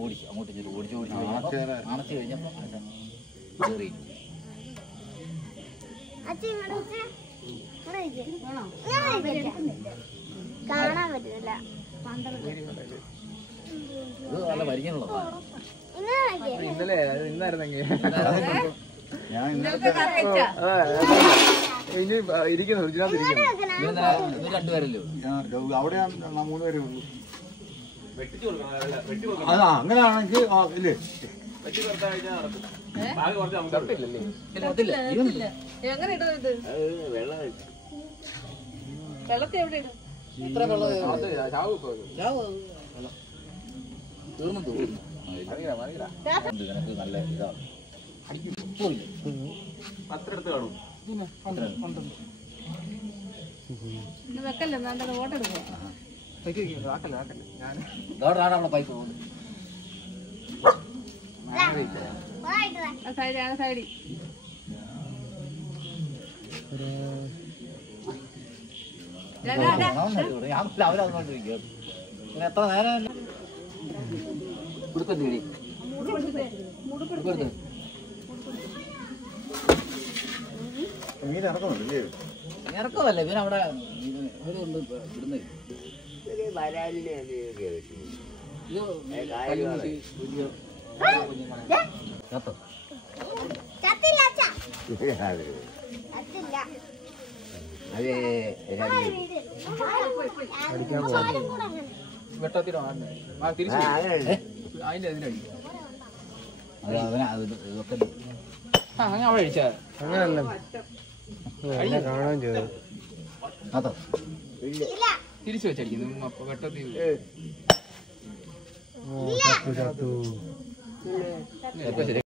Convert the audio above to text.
ഓടിച്ചു അങ്ങോട്ട് ഓടിച്ചു അണച്ചു കഴിഞ്ഞപ്പോൾ കയറി കാണാൻ പറ്റില്ല. ഇത് നല്ല പരിചയമുള്ളതാ. ഇന്നലെ ഇന്നായിരുന്നെങ്കിൽ ഞാൻ ഇനി ഇരിക്കുന്നു ഫ്രിഡ്ജിനകത്ത് ഇരിക്കുന്നു. രണ്ടുപേരല്ലോ അവിടെ 3 പേരേ ഉള്ളൂ. അതാ അങ്ങനെയാണെങ്കിൽ ഇല്ലേ വെള്ളത്തിൽ എവിടെ ഇടും? തീർന്നു നിനക്ക് നല്ല ഇതാണ് പത്തെടുത്ത് കാണും. വെക്കല്ലേ നല്ല ഓട്ടം എടുക്കുക. അവിടെ പൈപ്പ് പോകുന്നു സൈഡിൽ അവരതുകൊണ്ടിരിക്കുക പിന്നെ എത്ര നേരം കൊടുക്കത്തി മീൻ ഇറക്കുന്നുണ്ടല്ലേ? ഇറക്കമല്ലേ പിന്നെ അവിടെ ഇവരുണ്ട് ഇടുന്നത് വെട്ടത്തിനോ തിരിച്ചു അതിന്റെ ഇതിനടിക്കും. അങ്ങനെ അവിടെ അടിച്ചാ അങ്ങനല്ല കാണാൻ ചെയ്തത്. തിരിച്ചു വെച്ചടിക്കുന്നു വെട്ടത്തിൽ. ചത്തു ശരി.